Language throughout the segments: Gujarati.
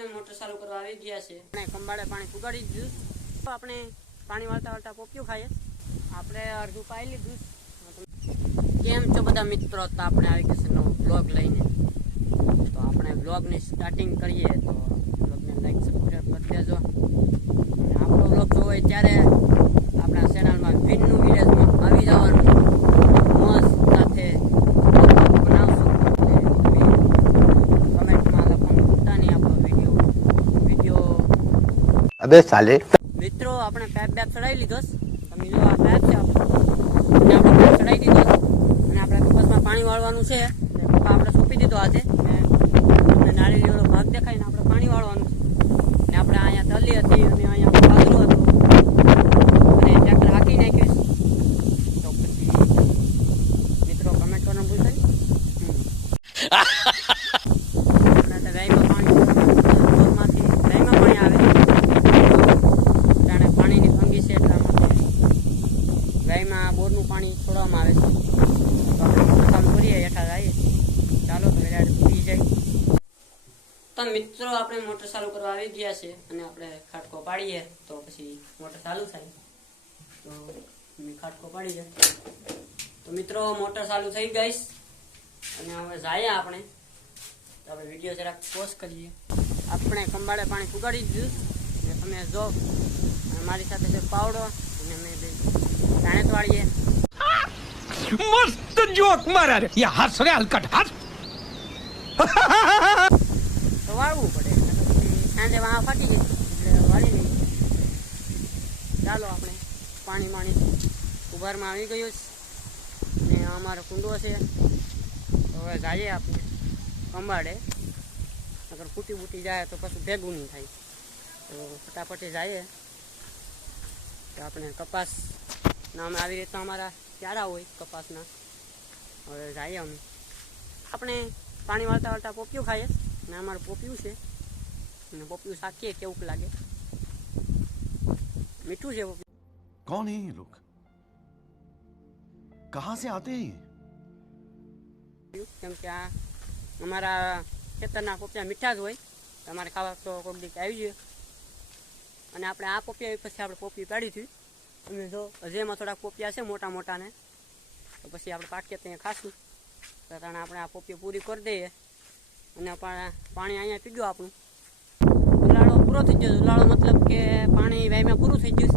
આપણે મોટર ચાલુ કરવા આવી ગયા છે. આપણે ખંભાળે પાણી ઉગાડી દીધું. તો આપણે પાણી વાળતા વાળતા પોપ્યું ખાઈએ. આપણે અડધું પાઈ લીધું. કેમ છો બધા મિત્રો? તો આપણે આવી ગયા છે નવો બ્લોગ લઈને. તો આપણે બ્લોગની સ્ટાર્ટિંગ કરીએ. તો બ્લોગને લાઈક સબસ્ક્રાઈબ કરી દેજો. આપણો બ્લોગ જોવો ત્યારે આપણા ચેનલમાં વિનનું વિલેજમાં આવી જવાનું મોજ સાથે બનાવશું અને તમે કમેન્ટમાં લખવાનું ભૂલતા નહીં આપણો વીડિયો વીડિયો હિસાબે ચાલે. મિત્રો, આપણે પાઇપ બેપ ચડાવી લીધો તમે જો આ પાઇપ છે, આપણે ચડાવી દીધો અને આપણે કપાસમાં પાણી વાળવાનું છે. આપણે સોંપી દીધો આજે. મિત્રો આપણે મોટર ચાલુ કરવા આવી ગયા છે અને આપણે ખાટકો પાડીએ તો પછી મોટર ચાલુ થાય. તો ખાટકો પાડી જાય તો મિત્રો, મોટર ચાલુ થઈ ગઈ. અને હવે જઈએ આપણે. તો આપણે વીડિયો જરાક પોસ્ટ કરીએ. આપણે ખંભાળે પાણી ઉગાડી દીધું. અને તમે જો, અને મારી સાથે છે પાવડો. અને મેં જાણે વાળીએ મસ્ત જોક મારા યા હસ રે હલકટ. હસ વાળવું પડે. સાંજે વાહ ફાટી જાય. એટલે વાળી નહીં ચાલો આપણે પાણી માણી ઉભારમાં આવી ગયું છે. ને અમારો કુંડો છે. હવે જઈએ આપણે કંબાડે અગર ફૂટી બૂટી જાય તો પછી ભેગું નહીં થાય. તો ફટાફટી જઈએ તો આપણે કપાસ ના અમે આવી રીતના અમારા ક્યારા હોય કપાસના. હવે જઈએ અમે. આપણે પાણી વાળતા વાળતા પોપિયું ખાઈએ. ને અમારું પોપિયું છે અને પોપિયું શાકીએ કેવું લાગે મીઠું છે પોપિયું कौन है ये लोग कहां से आते हैं ये કેમ કે આ અમારા ખેતરના પોપિયા મીઠા જ હોય તમારે ખાવા તો કોઈક દીક આવી જોઈએ અને આપણે આ પોપિયા પછી આપણે પોપી પાડી હતી અને જો હજી એમાં થોડાક પોપિયા છે મોટા મોટાને તો પછી આપણે પાકીએ ત્યાં ખાશું તો તાણે આપણે આ પોપી પૂરી કરી દઈએ અને પાણી અહીંયા પી ગયું આપણું. ઉલાળો પૂરો થઈ ગયો ઉલાળો મતલબ કે પાણી વાયમાં પૂરું થઈ ગયું.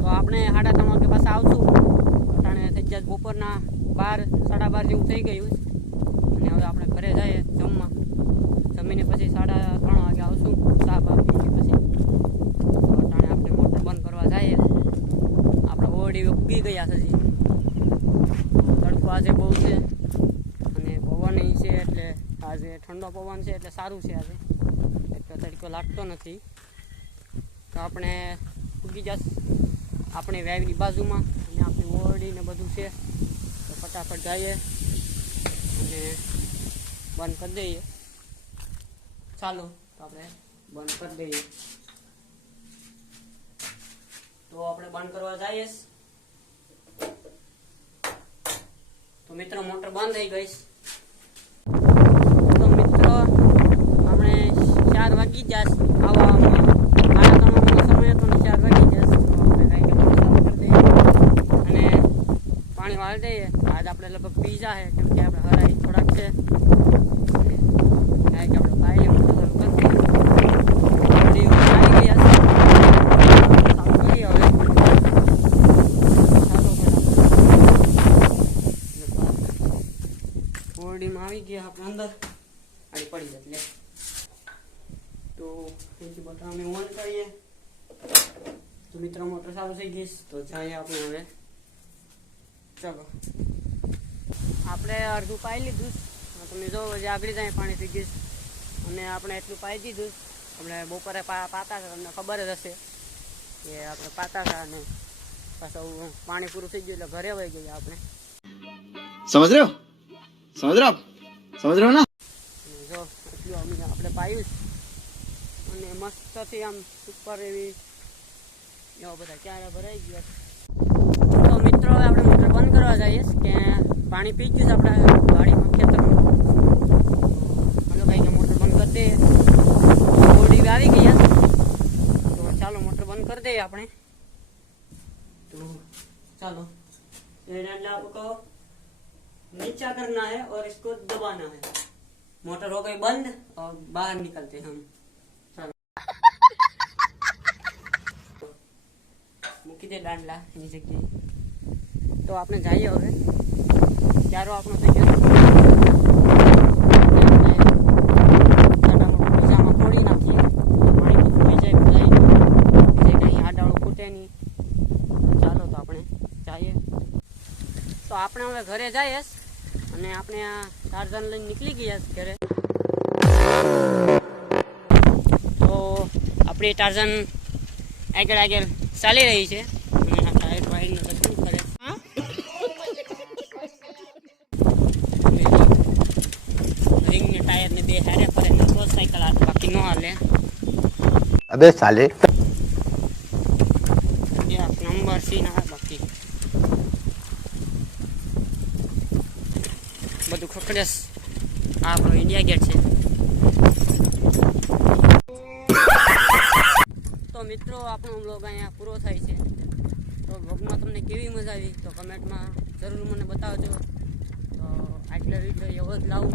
તો આપણે સાડા ત્રણ વાગે પાછા આવશું. અટાણે થઈ ગયા બપોરના બાર, સાડા બાર જેવું થઈ ગયું અને હવે આપણે ઘરે જઈએ જમવા. જમીને પછી સાડા ત્રણ વાગે આવશું. ચા બા પછી. ત્રણે આપણે મોટર બંધ કરવા જઈએ. આપણે ઓરડી ઉગી ગયા હજી. તડકો આજે બહુ છે અને પવન ય છે એટલે આજે ઠંડો પવન છે એટલે સારું છે આજે. એટલો તડકો લાગતો નથી. તો આપણે ઉગી જશ આપણી વાવની બાજુમાં અને આપણી ઓરડી ને બધું છે. તો ફટાફટ જઈએ અને બંધ કરી દઈએ. ચાલો, તો આપણે બંધ કરી દઈએ. તો આપણે બંધ કરવા જઈએ તો મિત્રો, મોટર બંધ થઈ ગઈ છે. તો મિત્રો આપણે ચાર વાગી જશે આવવામાં સાડા ત્રણનો સમય હતો ને ચાર વાગી જશે તો આપણે કાંઈ કે મોટર ચાલુ કરી દઈએ અને પાણી વાળી દઈએ આજ આપણે લગભગ પી જાહે કેમ કે આપણે હરાઈ થોડાક છે કાંઈ કે આપણે પાયલી મોટર ચાલુ કરી દઈએ બધી આવી ગયા છે ચાલુ કરીએ હવે ચાલો પહેલા ઓરડીમાં આવી ગયા આપણે અંદર આડી પડી જાય લે તો અહીંથી બટા અમે ઓન કરીએ તો મિત્ર મોટર ચાલુ થઈ ગઈ છે. તો જઈએ આપણે હવે ચલો. આપણે અડધું પાઈ લીધું. તમે જો જે આગળ જાય પાણી થઈ ગયું અને આપણે એટલું પાઈ દીધું. આપણે બપોરે પાતા હતા. તમને ખબર જ હશે કે આપણે પાતા હતા અને પાછું પાણી પૂરું થઈ ગયું એટલે ઘરે વહી ગયું આપણે. સમજ રહ્યો? સમજ ને? જો એટલું અમે આપણે પાયું. અને મસ્તથી આમ સુપર એવી એવા બધા ક્યારે ભરાઈ ગયા. કામ કરવા જઈએ કે પાણી પી ગયું છે આપણા વાડીમાં ખેતરમાં ચાલો ભાઈ કે મોટર બંધ કરી દઈએ બોડી આવી ગઈ તો ચાલો મોટર બંધ કરી દઈએ આપણે तो चलो आपको नीचा करना है और इसको दबाना है मोटर हो गई बंद और बाहर निकलते हम चलो मुकी दे डांडला नीचे की તો આપણે જઈએ હવે. ચારો આપણો થઈ ગયો. આપણે હવે ઘરે જઈએ. અને આપણે આ ટાર્ઝન લઈને નીકળી ગયા ઘરે. તો આપણી ટાર્ઝન આગળ આગળ ચાલી રહી છે અને આ ટાયર વાયરને બધું કરે રિંગ ને ટાયર ને બે હારે ફરે ને તો સાયકલ હાથ બાકી ન હાલે અબે સાલે એક નંબર સી ના બાકી બધું ખખડેસ આપણો ઇન્ડિયા ગેટ છે તો મિત્રો આપણો બ્લોગ અહીંયા પૂરો થાય છે તો બ્લોગમાં તમને કેવી મજા આવી તો કમેન્ટમાં જરૂર મને બતાવજો. તો આટલા વીડિયો એવો જ લાવું.